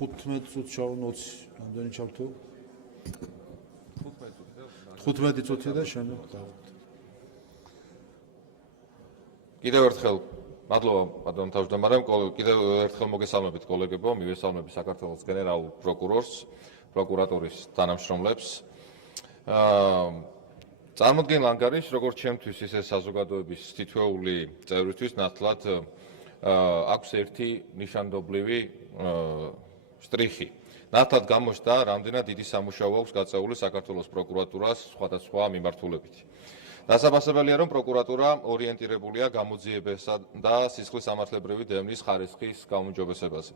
15 წუთი ჩავნოც, რამდენი ჩავთო? 15 წუთი და შემდეგ დავთ. კიდევ ერთხელ მადლობა ბატონო თავმჯდომარემ, კიდევ ერთხელ მოგესალმებით კოლეგებო, მივესალმები საქართველოს გენერალურ პროკურორს, პროკურატურის თანამშრომლებს. წარმოდგენილ ანგარიშს, როგორც ჩემთვის, ისე საზოგადოების თითოეული წევრისთვის ნათლად აქვს ერთი ნიშანდობლივი შტრიხი. ნათლად გამოჩნდა, რამდენად დიდი სამუშაო აქვს გაწეული საქართველოს პროკურატურას სხვადასხვა მიმართულებით. დასაბასებელია, რომ პროკურატურა ორიენტირებულია გამოძიებასა და სისხლისამართლებრივი დევნის ხარისხის გაუმჯობესებაზე,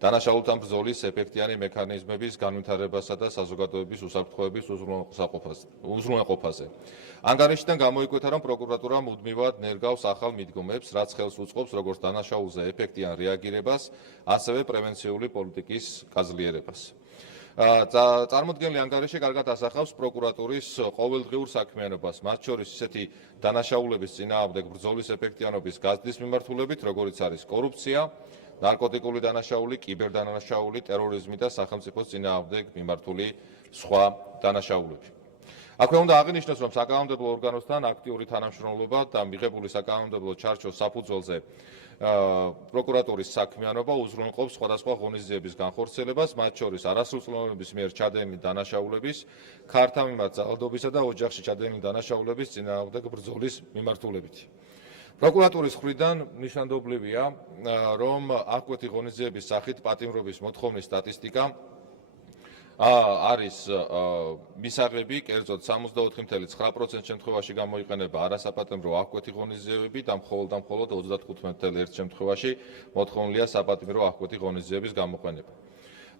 დანაშაულთან ბრძოლის ეფექტიანი მექანიზმების განვითარებასა და საზოგადოების უსაფრთხოების უზრუნველყოფაზე. ანგარიშიდან გამოიკვეთა, რომ პროკურატურა მუდმივად ნერგავს ახალ მიდგომებს, რაც ხელს უწყობს როგორც დანაშაულზე ეფექტიან რეაგირებას, ასევე პრევენციული პოლიტიკის გაძლიერებას. წარმოდგენილი ანგარიში კარგად ასახავს პროკურატურის ყოველდღიურ საქმიანობას, მათ შორის ისეთი დანაშაულების წინააღმდეგ ბრძოლის ეფექტიანობის გაზრდის მიმართულებით, როგორიც არის კორუფცია, ნარკოტიკული დანაშაული, კიბერდანაშაული, ტერორიზმი და სახელმწიფოს წინააღმდეგ მიმართული სხვა დანაშაულები. აქვე უნდა აღინიშნოს, რომ საკანონმდებლო ორგანოსთან აქტიური თანამშრომლობა და მიღებული საკანონმდებლო ჩარჩოს საფუძველზე პროკურატურის საქმიანობა უზრუნველყოფს სხვადასხვა ღონისძიების განხორციელებას, მათ შორის არასრულწლოვანების მიერ ჩადენილი დანაშაულების, ქართა მიმართ ძალადობისა და ოჯახში ჩადენილი დანაშაულების წინააღმდეგ ბრძოლის მიმართულებით. პროკურატურის მხრიდან ნიშანდობლივია, რომ აქვეთი ღონისძიების სახით პატიმრობის მოთხოვნის სტატისტიკა არის მისაღები, კერძოდ 64.9% შემთხვევაში გამოიყენება არასაპატიმრო აქვეთი ღონისძიებები და მხოლოდ 35.1 შემთხვევაში მოთხოვნილია საპატიმრო აქვეთი ღონისძიების გამოყენება.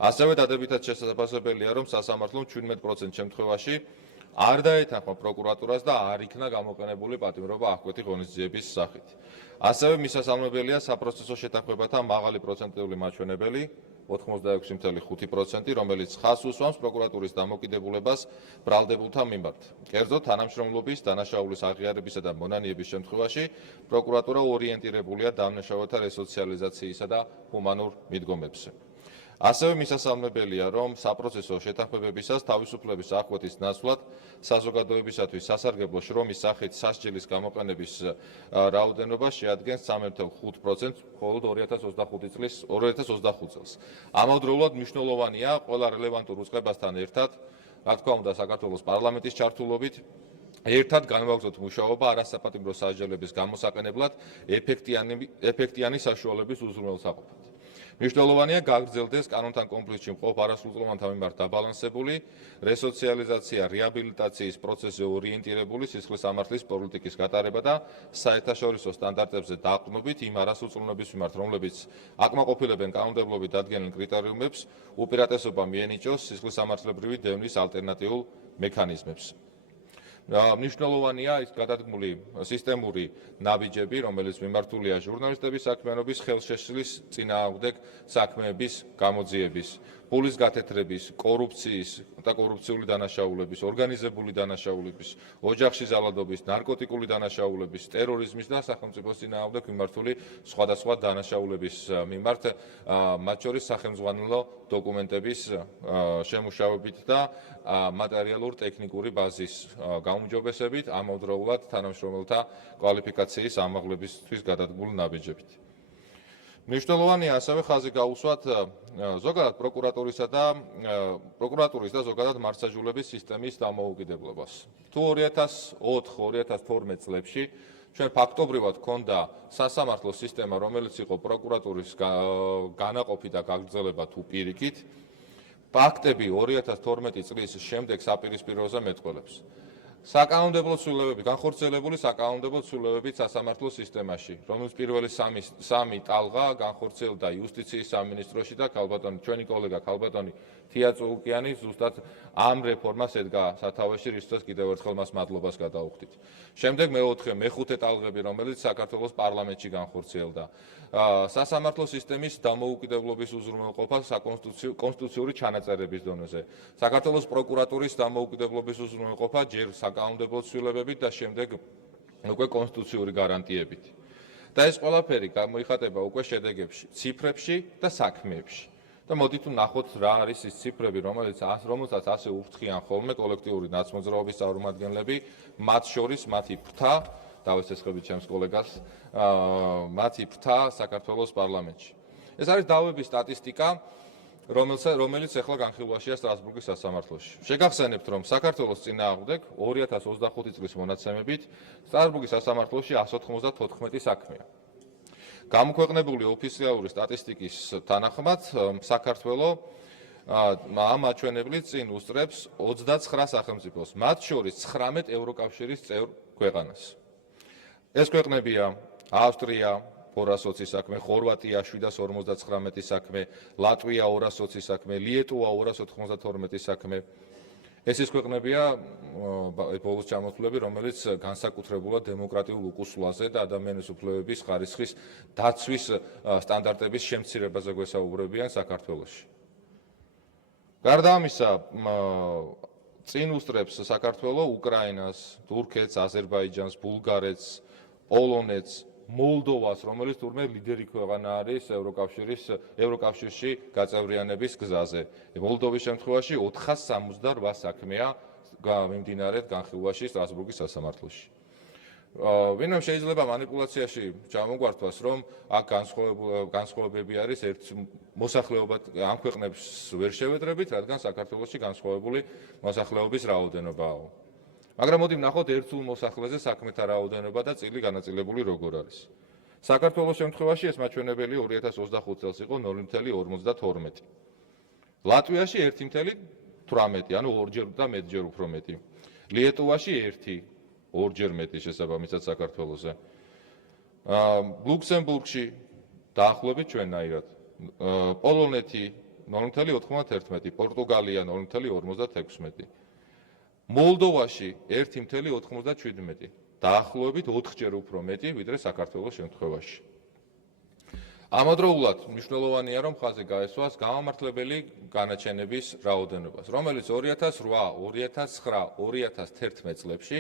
ასევე დადებითად შესაძლებელია, რომ სასამართლომ 17% შემთხვევაში არ დაეთანხმა პროკურატურას და არ იქნა გამოყენებული პატიმრობა აქვეთი ღონისძიების სახით. ასევე მისასალმებელია საპროცესო შეთანხმებათა მაღალი პროცენტული მაჩვენებელი 86.5%, რომელიც ხაზს უსვამს პროკურატურის დამოკიდებულებას ბრალდებულთა მიმართ. კერძოდ, თანამშრომლობის, დანაშაულის აღიარებისა და მონანიების შემთხვევაში პროკურატურა ორიენტირებულია დამნაშავეთა რესოციალიზაციისა და ჰუმანურ მიდგომებზე. ასევე მისასალმებელია, რომ საპროცესო შეთანხმებებისას თავისუფლების აღკვეთის ნაცვლად საზოგადოებისათვის სასარგებლო შრომის სახით სასჯელის გამოყენების რაოდენობა შეადგენს 3.5%, მხოლოდ 2025 წელს. ამავდროულად მნიშვნელოვანია ყველა რელევანტურ უწყებასთან ერთად, რა თქმა უნდა, საქართველოს პარლამენტის ჩართულობით, ერთად განვაგრძოთ მუშაობა არასაპატიმრო სასჯელების გამოსაყენებლად ეფექტიანი საშუალების უზრუნველსაყოფად. მნიშვნელოვანია გაგრძელდეს კანონთან კონფლიქტში მყოფ არასრულწლოვანთა მიმართ დაბალანსებული რესოციალიზაცია, რეაბილიტაციის პროცესზე ორიენტირებული სისხლისამართლის პოლიტიკის გატარება და საერთაშორისო სტანდარტებზე დაყრდნობით იმ არასრულწლოვნების მიმართ, რომლებიც აკმაყოფილებენ კანონმდებლობით დადგენილ კრიტერიუმებს, უპირატესობა მიენიჭოს სისხლისამართლებრივი დევნის ალტერნატიულ მექანიზმებს. მნიშვნელოვანია ის გადადგმული სისტემური ნაბიჯები, რომელიც მიმართულია ჟურნალისტების საქმიანობის ხელშეშლის წინააღმდეგ საქმეების გამოძიების, ფულის გათეთრების, კორუფციის და კორუფციული დანაშაულების, ორგანიზებული დანაშაულების, ოჯახში ძალადობის, ნარკოტიკული დანაშაულების, ტერორიზმის და სახელმწიფოს წინააღმდეგ მიმართული სხვადასხვა დანაშაულების მიმართ, მათ შორის სახელმძღვანელო დოკუმენტების შემუშავებით და მატერიალურ-ტექნიკური ბაზის გაუმჯობესებით, ამავდროულად თანამშრომელთა კვალიფიკაციის ამაღლებისთვის გადადგმული ნაბიჯებით. მნიშვნელოვანია ასევე ხაზი გაუსვათ ზოგადად პროკურატურის და ზოგადად მართლმსაჯულების სისტემის დამოუკიდებლობას. თუ 2004-2012 წლებში ჩვენ ფაქტობრივად ჰქონდა სასამართლო სისტემა, რომელიც იყო პროკურატურის განაყოფი და გაგრძელება თუ პირიქით, ფაქტები 2012 წლის შემდეგ საპირისპიროზე მეტყველებს. საკანონმდებლო ცვლილებები, განხორციელებული საკანონმდებლო ცვლილებები სასამართლო სისტემაში, რომელიც პირველი სამი ტალღა განხორციელდა იუსტიციის სამინისტროში და ჩვენი კოლეგა ქალბატონი თია წულკიანი ზუსტად ამ რეფორმას ედგა სათავეში, რისთვისაც კიდევ ერთხელ მას მადლობას გადაუხდით. შემდეგ მეოთხე, მეხუთე ტალღები, რომელიც საქართველოს პარლამენტში განხორციელდა. სასამართლო სისტემის დამოუკიდებლობის უზრუნველყოფა კონსტიტუციური ჩანაწერების დონეზე. საქართველოს პროკურატურის დამოუკიდებლობის უზრუნველყოფა ჯერ საკანონმდებლო ცვლილებებით და შემდეგ უკვე კონსტიტუციური გარანტიებით. და ეს ყველაფერი გამოიხატება უკვე შედეგებში, ციფრებში და საქმეებში. და მოდით ვნახოთ რა არის ის ციფრები, რომელსაც ასე ურჩხიან ხოლმე კოლექტიური ნაცმოძრაობის წარმომადგენლები, მათ შორის მათი ფრთა, დავესწრებით ჩემს კოლეგას, მათი ფრთა საქართველოს პარლამენტში. ეს არის დავების სტატისტიკა, რომელიც ახლა განხილვაშია სტრასბურგის სასამართლოში. შეგახსენებთ, რომ საქართველოს წინააღმდეგ 2025 წლის მონაცემებით სტრასბურგის სასამართლოში 194 საქმეა. გამოქვეყნებული ოფიციალური სტატისტიკის თანახმად, საქართველოს ამ აჩვენებლით წინ უსწრებს 29 სახელმწიფოს, მათ შორის 19 ევროკავშირის წევრ ქვეყანას. ეს ქვეყნებია ავსტრია 220 საქმე, ხორვატია 759 საქმე, ლატვია 220 საქმე, ლიეტუვა 292 საქმე. ეს ის ქვეყნებია ბოლოს ჩამოთვლები, რომელიც განსაკუთრებულად დემოკრატიულ უკუსვლაზე და ადამიანის უფლებების ხარისხის დაცვის სტანდარტების შემცირებაზე გვესაუბრებიან საქართველოში. გარდა ამისა, წინ უსწრებს საქართველოს უკრაინას, თურქეთს, აზერბაიჯანს, ბულგარეთს, პოლონეთს, მოლდოვას, რომელიც თურმე ლიდერი ქვეყანა არის ევროკავშირში გაწევრიანების გზაზე. მოლდოვის შემთხვევაში 468 საქმეა მიმდინარედ განხილვაში სტრასბურგის სასამართლოში. ვინმე შეიძლება манипуляციაში ჩამოგვართვას, რომ აქ განსხვავებები არის ერთ მოსახლეობად ამ ქვეყნებს ვერ შევედრებით, რადგან საქართველოში განსხვავებული მოსახლეობის რაოდენობაა. მაგრამ მოდი ვნახოთ ერთულ მოსახლეზე საქმეთა რაოდენობა და წილი განაწილებული როგორ არის. საქართველოს შემთხვევაში ეს მაჩვენებელი 2025 წელს იყო 0.52. ლატვიაში 1.18, ანუ ორჯერ და მეტჯერ უფრო მეტი. ლიეტუვაში 1, ორჯერ მეტი შესაბამისად საქართველოზე. ლუქსემბურგში დაახლოებით ჩვენნაირად. პოლონეთი 0.91, პორტუგალია 0.56. მოლდოვაში 1.97, დაახლოებით 4ჯერ უფრო მეტი, ვიდრე საქართველოს შემთხვევაში. ამავდროულად მნიშვნელოვანია, რომ ხაზი გაესვას გამამართლებელი განაჩენების რაოდენობას, რომელიც 2008, 2009, 2011 წლებში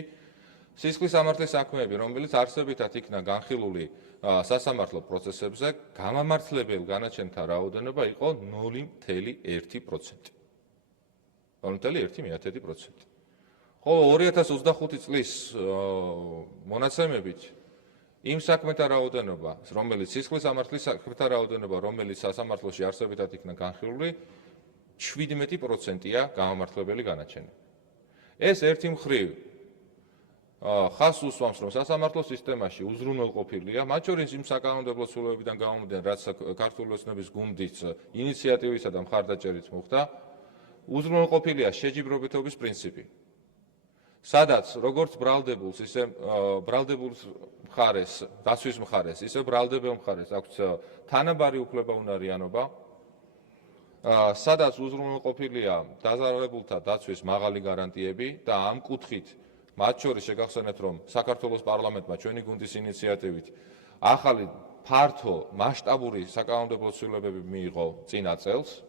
სისხლის სამართლის საქმეები, რომელიც არსებითად იქნა განხილული სასამართლო პროცესებზე, გამამართლებელ განაჩენთა რაოდენობა იყო 0.1%. 0.1%. ხოლო 2025 წლის მონაცემებით იმ საქმეთა რაოდენობა, რომელიც სისხლის სამართლის საქმეთა რაოდენობა, რომელიც სასამართლოში არსებითად იქნა განხილული, 17%-ია გამამართლებელი განაჩენი. ეს ერთი მხრივ ხაზს უსვამს, რომ სასამართლო სისტემაში უზრუნველყოფილია, მათ შორის იმ საკანონმდებლო ცვლილებებიდან გამომდინარე, რაც ქართული ოცნების გუნდის ინიციატივისა და მხარდაჭერით მოხდა, უზრუნველყოფილია შეჯიბრობითობის პრინციპი. სადაც როგორც ბრალდებულს, ისე ბრალდებულს მხარეს, დაცვის მხარეს, ისე ბრალდებელ მხარეს აქვს თანაბარი უფლებაუნარიანობა, სადაც უზრუნველყოფილია დაზარალებულთა დაცვის მაღალი გარანტიები და ამ კუთხით მათ შორის შეგახსენებთ, რომ საქართველოს პარლამენტმა ჩვენი გუნდის ინიციატივით ახალი ფართო მასშტაბური საკანონმდებლო ცვლილებები მიიღო წინა წელს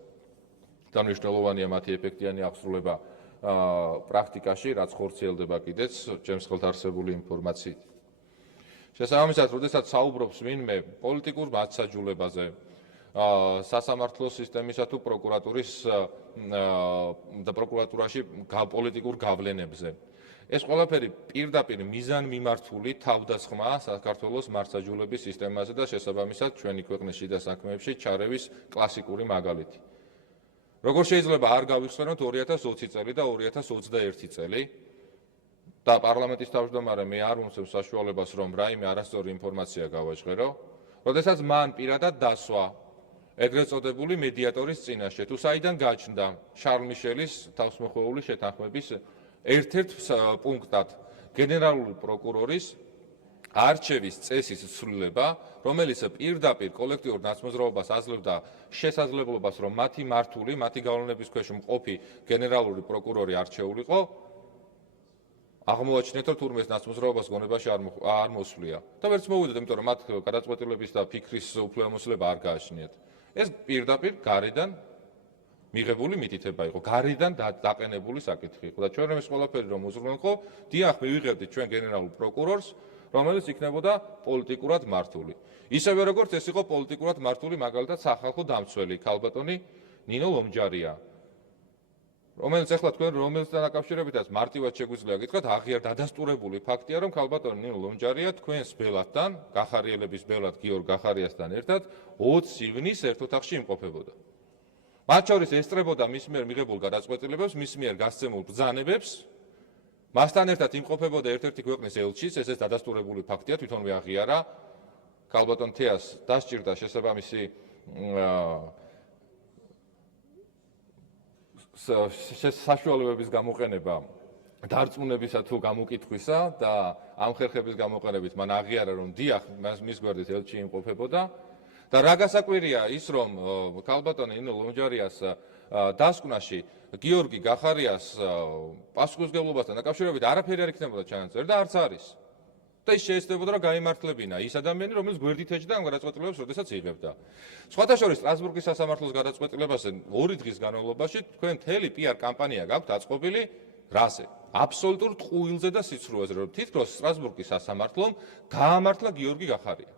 და მნიშვნელოვანია მათი ეფექტიანი აღსრულება პრაქტიკაში, რაც ხორციელდება კიდეც ჩემს ხელთ არსებული ინფორმაციით. შესაბამისად, როდესაც საუბრობს ვინმე პოლიტიკურ მართსაჯულებაზე, სასამართლო სისტემისა თუ პროკურატურის და პროკურატურაში პოლიტიკურ გავლენებზე, ეს ყველაფერი პირდაპირ მიზანმიმართული თავდასხმაა საქართველოს მართსაჯულების სისტემაზე და შესაბამისად ჩვენი ქვეყნის შიდა საქმეებში ჩარევის კლასიკური მაგალითი. როგორ შეიძლება არ გავიხსენოთ 2020 წელი და 2021 წელი და პარლამენტის თავმჯდომარე მე არ მომცემ საშუალებას, რომ რაიმე არასწორი ინფორმაცია გავაჟღერო, როდესაც მან პირადად დასვა ეგრეთ წოდებული მედიატორის წინაშე, თუ საიდან გაჩნდა შარლ მიშელის თავსმოხვეული შეთანხმების ერთ-ერთ პუნქტად გენერალური პროკურორის არჩევის წესის ცვლილება, რომელიც პირდაპირ კოლექტიურ ნაცმოძრაობას აძლევდა შესაძლებლობას, რომ მათი მართული, მათი გავლენების ქვეშ მყოფი გენერალური პროკურორი არჩეულიყო, აღმოაჩინეთ, რომ თურმე ეს ნაცმოძრაობას გონებაში არ მოსვლია. და ვერც მოვიდოდ, იმიტომ რომ მათ გადაწყვეტილების და ფიქრის უფლებამოსილება არ გააჩნიათ. ეს პირდაპირ გარედან მიღებული მითითება იყო, გარედან დაყენებული საკითხი იყო და ჩვენ ეს ყველაფერი რომ უზრუნველყო, დიახ, მივიღებდით ჩვენ გენერალურ პროკურორს, რომელიც იქნებოდა პოლიტიკურად მართული. ისევე როგორც ეს იყო პოლიტიკურად მართული მაგალითად სახალხო დამცველი ქალბატონი ნინო ლომჯარია. რომელიც ახლა თქვენ რომელთან დაკავშირებითაც მარტივად შეგვიძლია გითხრათ, აღიარ დადასტურებული ფაქტია, რომ ქალბატონი ნინო ლომჯარია თქვენს ბელადთან, გახარიელების ბელად გიორგ გახარიასთან ერთად 20 ივნის ერთ ოთახში იმყოფებოდა. მათ შორის ესწრებოდა მის მიერ მიღებულ გადაწყვეტილებებს, მის მიერ გასცემულ ბრძანებებს, მასთან ერთად იმყოფებოდა ერთ-ერთი ქვეყნის ელჩიც, ესეც დადასტურებული ფაქტია, თვითონვე აღიარა. ქალბატონ თეას დასჭირდა შესაბამისი საშუალებების გამოყენება დარწმუნებისა თუ გამოკითხვისა და ამ ხერხების გამოყენებით მან აღიარა, რომ დიახ, მის გვერდით ელჩი იმყოფებოდა და რა გასაკვირია ის, რომ ქალბატონ ნინო ლომჯარიას დასკვნაში გიორგი გახარიას პასუხისმგებლობასთან დაკავშირებით არაფერი არ იქნებოდა ჩანაწერი და არც არის. და ის შეეცდებოდა, რომ გაიმართლებინა ის ადამიანი, რომელიც გვერდით ეჭდა ამ გადაწყვეტილებებს, როდესაც იღებდა. სხვათა შორის სტრასბურგის სასამართლოს გადაწყვეტილებაზე 2 დღის განმავლობაში თქვენ მთელი PR კამპანია გაქვთ აწყობილი რაზე? აბსოლუტურ ტყუილზე და სიცრუეზე, რომ თითქოს სტრასბურგის სასამართლომ გაამართლა გიორგი გახარია.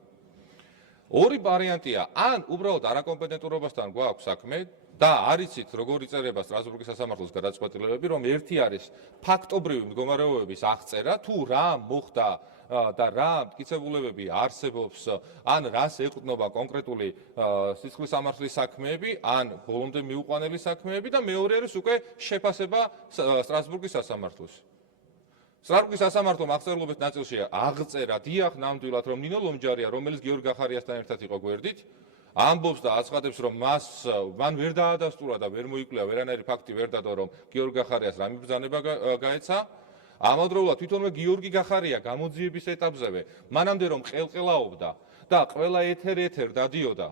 ორი ვარიანტია, ან უბრალოდ არაკომპეტენტურობასთან გვაქვს საქმე და არ იცით როგორ იწერება სტრასბურგის სასამართლოს გადაწყვეტილებები, რომ ერთი არის ფაქტობრივი მდგომარეობების აღწერა, თუ რა მოხდა და რა მტკიცებულებები არსებობს, ან რას ეყრდნობა კონკრეტული სისხლის სამართლის საქმეები, ან ბოლომდე მიუყვანელი საქმეები და მეორე არის უკვე შეფასება სტრასბურგის სასამართლოს. სტრასბურგის სასამართლომ აღწერილობით ნაწილში აღწერა დიახ ნამდვილად, რომ ნინო ლომჯარია, რომელიც გიორგ გახარიასთან ერთად იყო გვერდით, ამბობს და აცხადებს, რომ მან ვერ დაადასტურა და ვერ მოიკვლია, ვერანაირი ფაქტი ვერ დადო, რომ გიორგ გახარიას რამე ბრძანება გაეცა. ამავდროულად თვითონვე გიორგი გახარია გამოძიების ეტაპზევე, მანამდე რომ ყელყელაობდა და ყველა ეთერ დადიოდა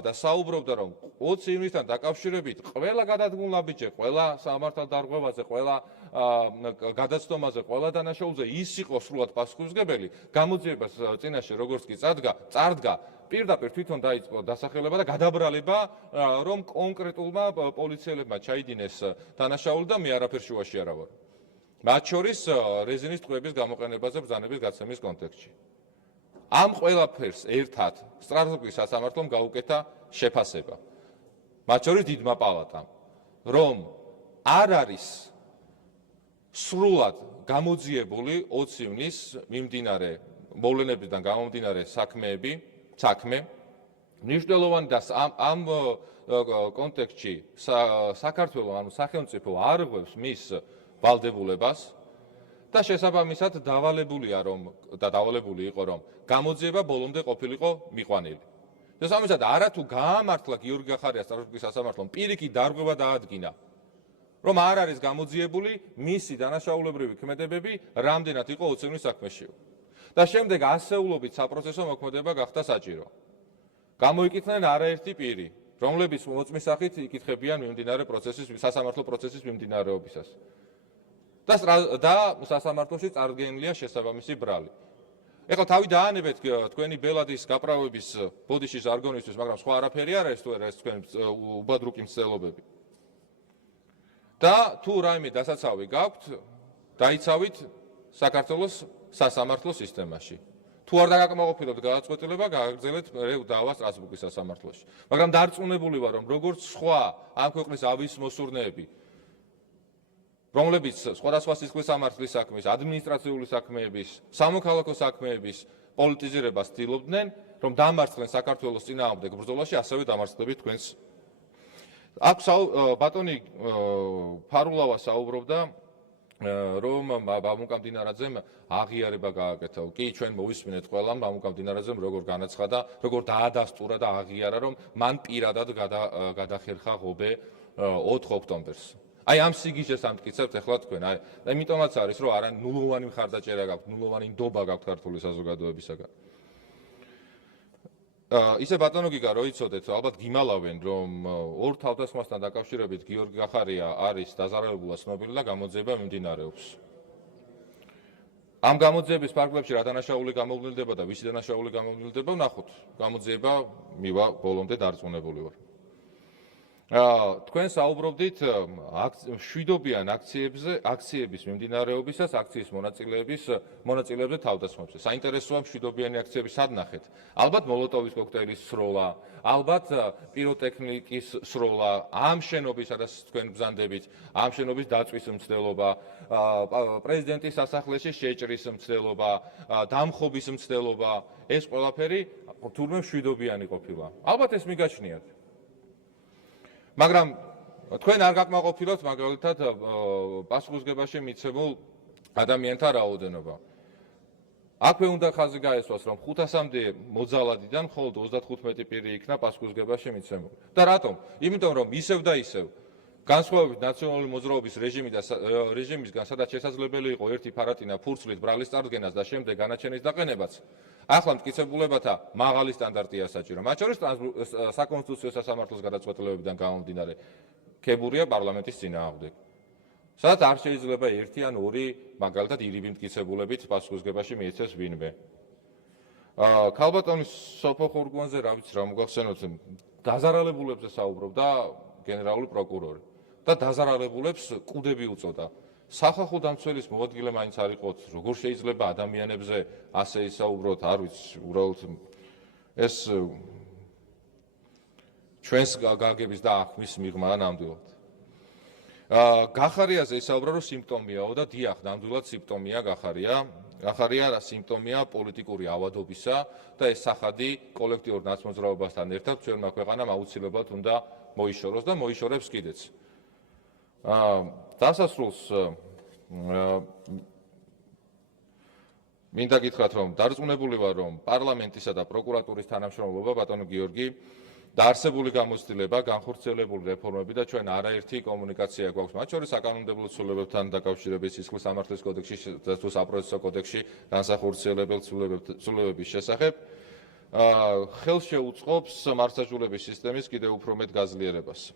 და საუბრობდა, რომ 20 ივნისთან დაკავშირებით ყველა გადადგმულაბიჯე, ყველა სამართალდარღვევაზე, ყველა გადაცდომაზე, ყველა დანაშაულზე ის იყო სრულად პასუხისმგებელი, გამოძიებას წინაშე როგორც კი წარდგა, პირდაპირ თვითონ დაიწყო დასახელება და გადაბრალება, რომ კონკრეტულმა პოლიციელებმა ჩაიდინეს დანაშაული და მე არაფერ შუაში არა ვარ. მათ შორის რეზინის ტყვეების გამოყენებაზე ბრძანების გაცემის კონტექსტში. ამ ყველაფერს ერთად სტრასბურგის სასამართლომ გაუკეთა შეფასება. მათ შორის დიდმა პალატამ, რომ არ არის სრულად გამოძიებული 20 ივნის მიმდინარე მოვლენებიდან გამომდინარე საქმე, მნიშვნელოვანი და ამ კონტექსტში საქართველო, ანუ სახელმწიფო არ ღვევს მის ვალდებულებას და შესაბამისად დავალებული იყო, რომ გამოძიება ბოლომდე ყოფილიყო მიყვანილი. შესაბამისად, არათუ გაამართლა გიორგი გახარიას სტრასბურგის სასამართლომ პირიქით დარღვევა დაადგინა, რომ არ არის გამოძიებული მისი დანაშაულებრივი ქმედებები, რამდენად იყო 20 ივნის საქმეში. და შემდეგ ასეულობით საპროცესო მოქმედება გახდა საჭირო. გამოიკითხნენ არაერთი პირი, რომლებიც მოწმის სახით იკითხებიან მიმდინარე სასამართლო პროცესის მიმდინარეობისას. და სასამართლოში წარდგენილია შესაბამისი ბრალი. ეხლა თავი დაანებეთ თქვენი ბელადის გაправების ბოდიშის არგონისთვის, მაგრამ სხვა არაფერი არ არის თუ არა ეს თქვენი უბადრუკი მცდელობები. და თუ რაიმე დასაცავი გაქვთ, დაიცავით საქართველოს სასამართლო სისტემაში. თუ არ დაგაკმაყოფილოთ გადაწყვეტილება, გააგრძელეთ დავა სტრასბურგის სასამართლოში. მაგრამ დარწმუნებული ვარ, რომ როგორც სხვა ამ ქვეყნის ავის მოსურნეები, რომლებიც სხვადასხვა სისხლის სამართლის საქმის, ადმინისტრაციული საქმეების, სამოქალაქო საქმეების პოლიტიზირებას ცდილობდნენ, რომ დამარცხდნენ საქართველოს წინააღმდეგ ბრძოლაში, ასევე დამარცხდებით თქვენს. აქ ბატონი ფარულავა საუბრობდა, რომ ბამუკამდინარაძემ აღიარება გააკეთა. კი, ჩვენ მოვისმინეთ ყველამ ბამუკამდინარაძემ როგორ განაცხადა, როგორ დაადასტურა და აღიარა, რომ მან პირადად გადახერხა ღობე 4 ოქტომბერს. აი ამ სიგიჟეს ამტკიცებთ ახლა თქვენ. ამიტომაც არის, რომ არა ნულოვანი მხარდაჭერა გაქვთ, ნულოვანი ნდობა გაქვთ ქართული საზოგადოებისაგან. ისე ბატონო გიგა, რო იცოდეთ, ალბათ გიმალავენ, რომ ორ თავდასხმასთან დაკავშირებით გიორგი გახარია არის დაზარალებულად ცნობილი და გამოძიება მიმდინარეობს. ამ გამოძიების ფარგლებში რა დანაშაული გამოვლინდება და ვისი დანაშაული გამოვლინდება, ვნახოთ. გამოძიება მივა ბოლომდე დარწმუნებული ვარ. თქვენ საუბრობდით მშვიდობიან აქციების მიმდინარეობისას, აქციის მონაწილეებზე თავდასხმებზე. საინტერესოა მშვიდობიანი აქციები სად ნახეთ? ალბათ მოლოტოვის კოქტეილის სროლა, ალბათ პიროტექნიკის სროლა, ამ შენობის, სადაც თქვენ ბრძანდებით, ამ შენობის დაწვის მცდელობა, პრეზიდენტის სასახლეში შეჭრის მცდელობა, დამხობის მცდელობა, ეს ყველაფერი თურმე მშვიდობიანი ყოფილა. ალბათ ეს მიგაჩნიათ. მაგრამ თქვენ არ გაკმაყოფილოთ მაგალითად პასუხისგებაში მიცემულ ადამიანთა რაოდენობა. აქვე უნდა ხაზი გაესვას, რომ 500-მდე მოძალადიდან მხოლოდ 35 პირი იქნა პასუხისგებაში მიცემული. და რატომ? იმიტომ რომ ისევ და ისევ განსხვავებით ნაციონალური მოძრაობის რეჟიმისგან, სადაც შესაძლებელი იყო ერთი ფარატინა ფურცლით ბრალის წარდგენას და შემდეგ განაჩენის დაყენებაც, ახლა მტკიცებულებათა მაღალი სტანდარტია საჭირო. მათ შორის საკონსტიტუციო სასამართლოს გადაწყვეტილებებიდან გამომდინარე ქებურია პარლამენტის წინააღმდეგ. სადაც არ შეიძლება ერთი ან ორი მაგალითად ირიბი მტკიცებულებით პასუხისგებაში მიეცეს ვინმე. ქალბატონის სოფო ხურგვანზე რა ვიცი რა მოგახსენოთ, დაზარალებულებზე საუბრობდა გენერალური პროკურორი და დაზარალებულებს კუდები უწოდა. სახალხო დამცველის მოადგილე მაინც არ იყოთ, როგორ შეიძლება ადამიანებზე ასე ისაუბროთ, არ ვიცი, უბრალოდ ეს ჩვენს გაგების და ახმის მიღმა ნამდვილად. გახარიაზე ისაუბრა, რომ სიმპტომიაო და დიახ, ნამდვილად სიმპტომია გახარია. გახარია სიმპტომია პოლიტიკური ავადობისა და ეს სახადი კოლექტიურ ნაცმოძრაობასთან ერთად ჩვენმა ქვეყანამ აუცილებლად უნდა მოიშოროს და მოიშორებს კიდეც. დასასრულს მინდა გითხრათ, რომ დარწმუნებული ვარ, რომ პარლამენტისა და პროკურატურის თანამშრომლობა ბატონო გიორგი და არსებული გამოცდილება, განხორციელებული რეფორმები და ჩვენ არაერთი კომუნიკაცია გვაქვს, მათ შორის საკანონმდებლო ცვლილებებთან დაკავშირებით სისხლის სამართლის კოდექსში და თუ საპროცესო კოდექსში განსახორციელებელ ცვლილებების შესახებ, ხელს შეუწყობს მართლმსაჯულების სისტემის კიდევ უფრო მეტ გაზლიერებას.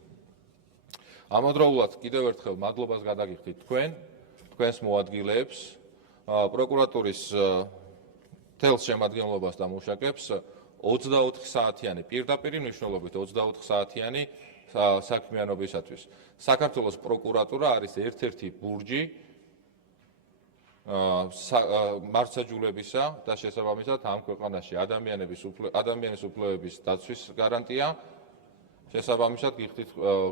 ამავდროულად კიდევ ერთხელ მადლობას გადაგიხდით თქვენს მოადგილეებს, პროკურატურის მთელ შემადგენლობას და მუშაკებს 24 საათიანი პირდაპირ მნიშვნელობით 24 საათიანი საქმიანობისათვის. საქართველოს პროკურატურა არის ერთ-ერთი ბურჯი მართლმსაჯულებისა და შესაბამისად ამ ქვეყანაში ადამიანის უფლებების დაცვის გარანტია. შესაბამისად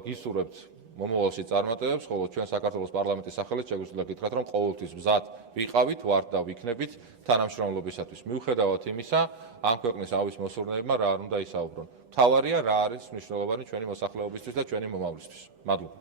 გისურვებთ მომავალში წარმატებებს, ხოლო ჩვენ საქართველოს პარლამენტის სახელით შეგვიძლია გითხრათ, რომ ყოველთვის მზად ვიყავით, ვართ და ვიქნებით თანამშრომლობისათვის. მიუხედავად იმისა, ამ ქვეყნის ავის მოსურნეებმა რა არ უნდა ისაუბრონ. მთავარია რა არის მნიშვნელოვანი ჩვენი მოსახლეობისთვის და ჩვენი მომავლისთვის. მადლობა.